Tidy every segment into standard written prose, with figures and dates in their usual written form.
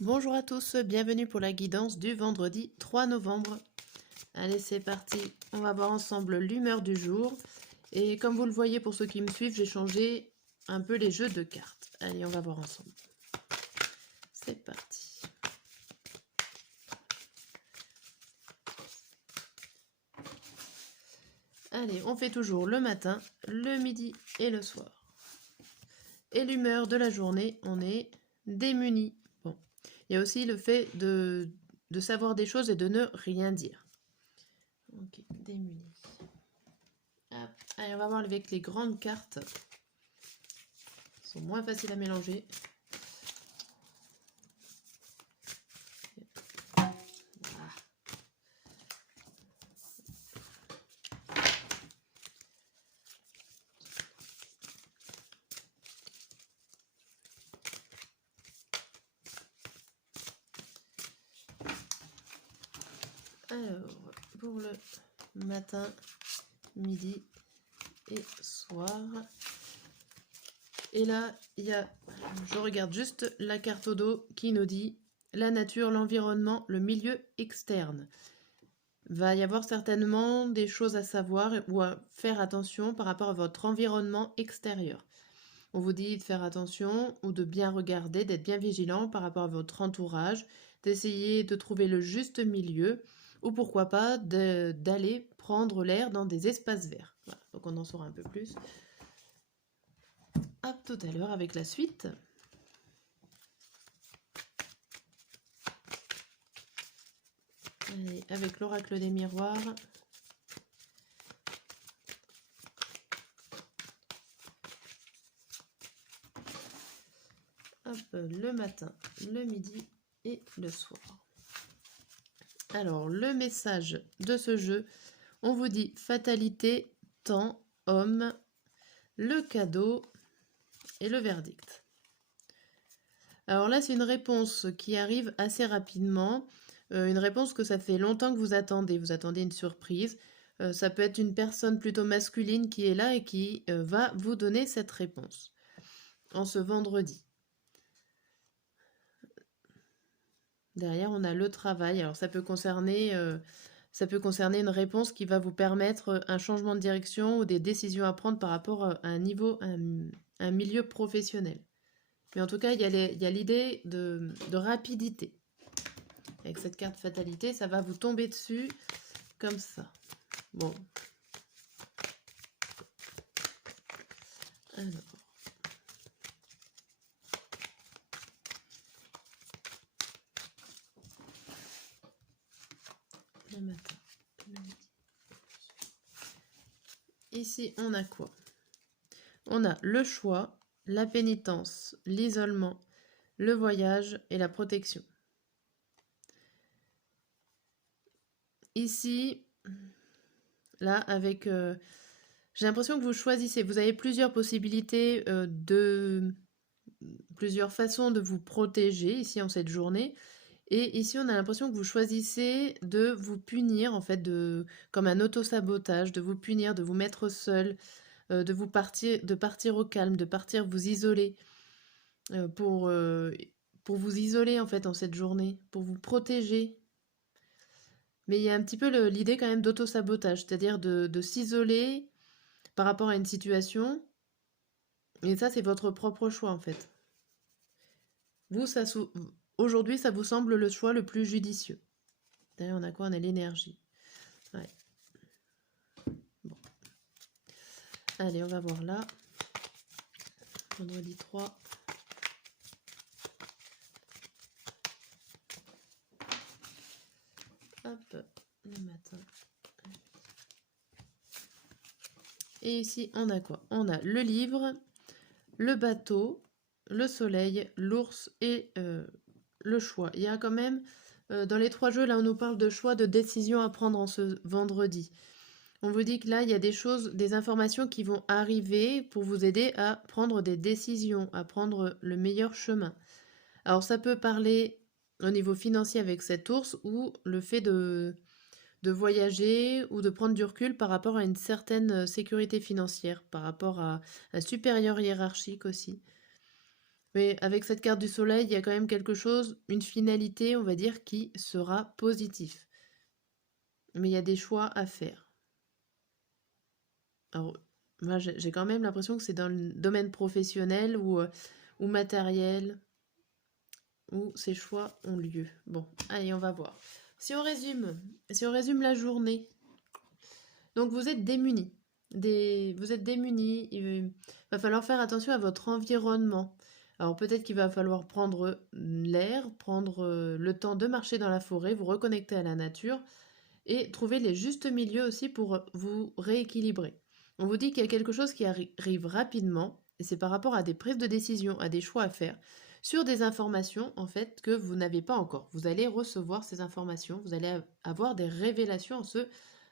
Bonjour à tous, bienvenue pour la guidance du vendredi 3 novembre. Allez, c'est parti, on va voir ensemble l'humeur du jour. Et comme vous le voyez pour ceux qui me suivent, j'ai changé un peu les jeux de cartes. Allez, on va voir ensemble. C'est parti. Allez, on fait toujours le matin, le midi et le soir. Et l'humeur de la journée, on est démuni. Bon, il y a aussi le fait de savoir des choses et de ne rien dire. Ok, démuni. Hop. Allez, on va voir avec les grandes cartes. Elles sont moins faciles à mélanger. Voilà. Alors, pour le matin, midi et soir. Et là, je regarde juste la carte au dos qui nous dit la nature, l'environnement, le milieu externe. Va y avoir certainement des choses à savoir ou à faire attention par rapport à votre environnement extérieur. On vous dit de faire attention ou de bien regarder, d'être bien vigilant par rapport à votre entourage, d'essayer de trouver le juste milieu ou pourquoi pas d'aller prendre l'air dans des espaces verts. Voilà, donc on en saura un peu plus. À tout à l'heure avec la suite. Allez, avec l'oracle des miroirs. Hop, le matin, le midi et le soir. Alors, le message de ce jeu, on vous dit fatalité, temps, homme, le cadeau et le verdict. Alors là, c'est une réponse qui arrive assez rapidement, une réponse que ça fait longtemps que vous attendez une surprise. Ça peut être une personne plutôt masculine qui est là et qui va vous donner cette réponse en ce vendredi. Derrière, on a le travail. Alors ça peut concerner une réponse qui va vous permettre un changement de direction ou des décisions à prendre par rapport à un milieu professionnel. Mais en tout cas, il y a l'idée de rapidité. Avec cette carte fatalité, ça va vous tomber dessus comme ça. Bon. Alors. Le matin. Le midi. Ici, on a quoi? On a le choix, la pénitence, l'isolement, le voyage et la protection. Ici, là, avec... j'ai l'impression que vous choisissez. Vous avez plusieurs possibilités plusieurs façons de vous protéger ici en cette journée. Et ici, on a l'impression que vous choisissez de vous punir, en fait, comme un auto-sabotage, de vous punir, de vous mettre seul, de partir au calme, de partir vous isoler, pour vous isoler, en fait, en cette journée, pour vous protéger. Mais il y a un petit peu l'idée quand même d'auto-sabotage, c'est-à-dire de s'isoler par rapport à une situation. Et ça, c'est votre propre choix, en fait. Vous, aujourd'hui, ça vous semble le choix le plus judicieux. D'ailleurs, on a quoi? On a l'énergie. Ouais. Bon. Allez, on va voir là. Vendredi 3. Hop, le matin. Et ici, on a quoi? On a le livre, le bateau, le soleil, l'ours et le choix. Il y a quand même, dans les trois jeux, là, on nous parle de choix, de décision à prendre en ce vendredi. On vous dit que là, il y a des choses, des informations qui vont arriver pour vous aider à prendre des décisions, à prendre le meilleur chemin. Alors, ça peut parler au niveau financier avec cet ours ou le fait de voyager ou de prendre du recul par rapport à une certaine sécurité financière, par rapport à un supérieur hiérarchique aussi. Mais avec cette carte du soleil, il y a quand même quelque chose, une finalité, on va dire, qui sera positif. Mais il y a des choix à faire. Alors, moi, j'ai quand même l'impression que c'est dans le domaine professionnel ou matériel, où ces choix ont lieu. Bon, allez, on va voir. Si on résume la journée, donc vous êtes démunis. Vous êtes démunis, il va falloir faire attention à votre environnement. Alors peut-être qu'il va falloir prendre l'air, prendre le temps de marcher dans la forêt, vous reconnecter à la nature et trouver les justes milieux aussi pour vous rééquilibrer. On vous dit qu'il y a quelque chose qui arrive rapidement et c'est par rapport à des prises de décision, à des choix à faire sur des informations en fait que vous n'avez pas encore. Vous allez recevoir ces informations, vous allez avoir des révélations ce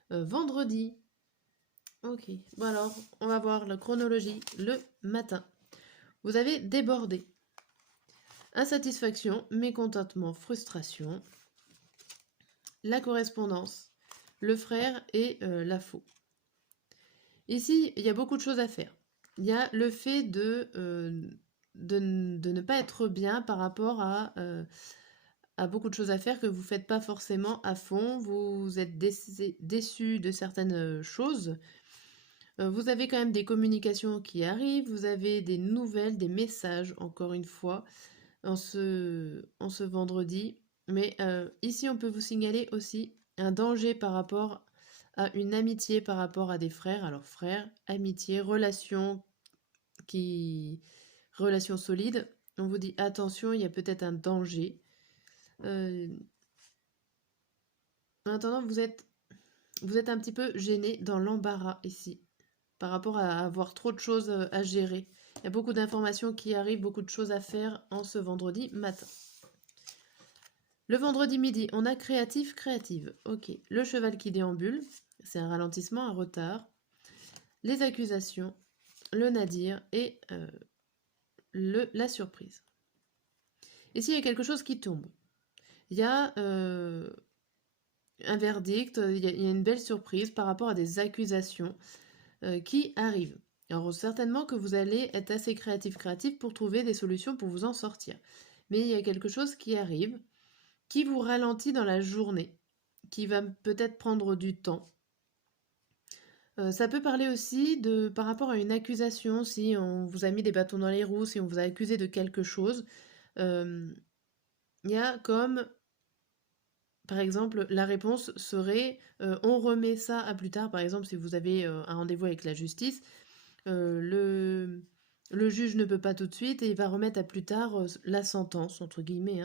vendredi. Ok, bon alors, on va voir la chronologie le matin. Vous avez débordé. Insatisfaction, mécontentement, frustration. La correspondance, le frère et la faux. Ici, il y a beaucoup de choses à faire. Il y a le fait de ne pas être bien par rapport à beaucoup de choses à faire que vous ne faites pas forcément à fond. Vous êtes déçu de certaines choses. Vous avez quand même des communications qui arrivent, vous avez des nouvelles, des messages, encore une fois, en ce vendredi. Mais ici, on peut vous signaler aussi un danger par rapport à une amitié, par rapport à des frères. Alors, frères, amitié, qui... relation solide. On vous dit attention, il y a peut-être un danger. En attendant, vous êtes un petit peu gêné dans l'embarras ici par rapport à avoir trop de choses à gérer. Il y a beaucoup d'informations qui arrivent, beaucoup de choses à faire en ce vendredi matin. Le vendredi midi, on a créatif, créative. Ok. Le cheval qui déambule, c'est un ralentissement, un retard. Les accusations, le nadir et la surprise. Ici, il y a quelque chose qui tombe. Il y a un verdict, il y a une belle surprise par rapport à des accusations qui arrivent. Alors certainement que vous allez être assez créatif pour trouver des solutions pour vous en sortir. Mais il y a quelque chose qui arrive, qui vous ralentit dans la journée, qui va peut-être prendre du temps. Ça peut parler aussi par rapport à une accusation, si on vous a mis des bâtons dans les roues, si on vous a accusé de quelque chose. Il y a comme, par exemple, la réponse serait on remet ça à plus tard. Par exemple, si vous avez un rendez-vous avec la justice, le juge ne peut pas tout de suite et il va remettre à plus tard la sentence, entre guillemets.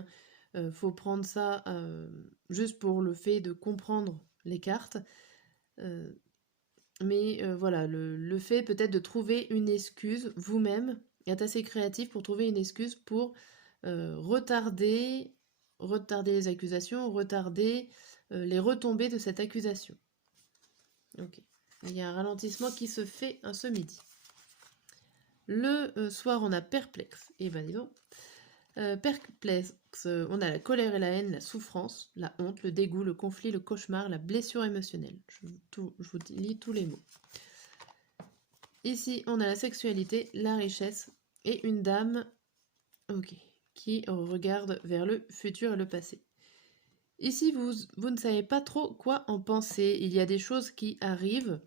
Faut prendre ça juste pour le fait de comprendre les cartes. Mais voilà, le fait peut-être de trouver une excuse vous-même, être assez créatif pour trouver une excuse pour retarder les accusations, retarder les retombées de cette accusation. Ok. Il y a un ralentissement qui se fait ce midi. Le soir, on a perplexe. Et ben dis donc. Perplexe, on a la colère et la haine, la souffrance, la honte, le dégoût, le conflit, le cauchemar, la blessure émotionnelle. Je vous lis tous les mots. Ici, on a la sexualité, la richesse et une dame qui regarde vers le futur et le passé. Ici, vous ne savez pas trop quoi en penser. Il y a des choses qui arrivent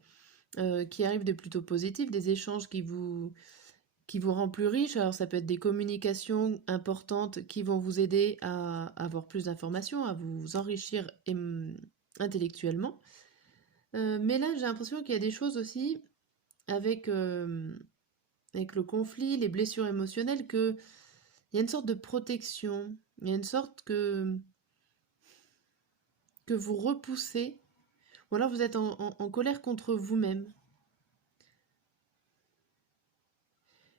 de plutôt positives, des échanges qui vous rend plus riche. Alors ça peut être des communications importantes qui vont vous aider à avoir plus d'informations, à vous enrichir intellectuellement. Mais là, j'ai l'impression qu'il y a des choses aussi avec le conflit, les blessures émotionnelles, il y a une sorte de protection, il y a une sorte que vous repoussez, ou alors vous êtes en colère contre vous-même.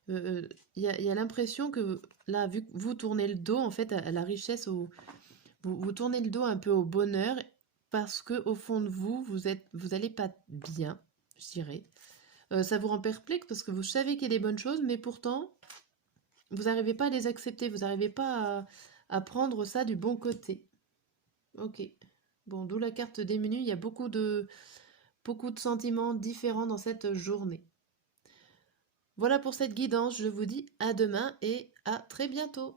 Il y a l'impression que là, vu que vous tournez le dos en fait à la richesse, vous tournez le dos un peu au bonheur parce que au fond de vous, vous allez pas bien, je dirais. Ça vous rend perplexe parce que vous savez qu'il y a des bonnes choses, mais pourtant, vous n'arrivez pas à les accepter, vous n'arrivez pas à prendre ça du bon côté. Ok. Bon, d'où la carte démunie, il y a beaucoup de sentiments différents dans cette journée. Voilà pour cette guidance, je vous dis à demain et à très bientôt.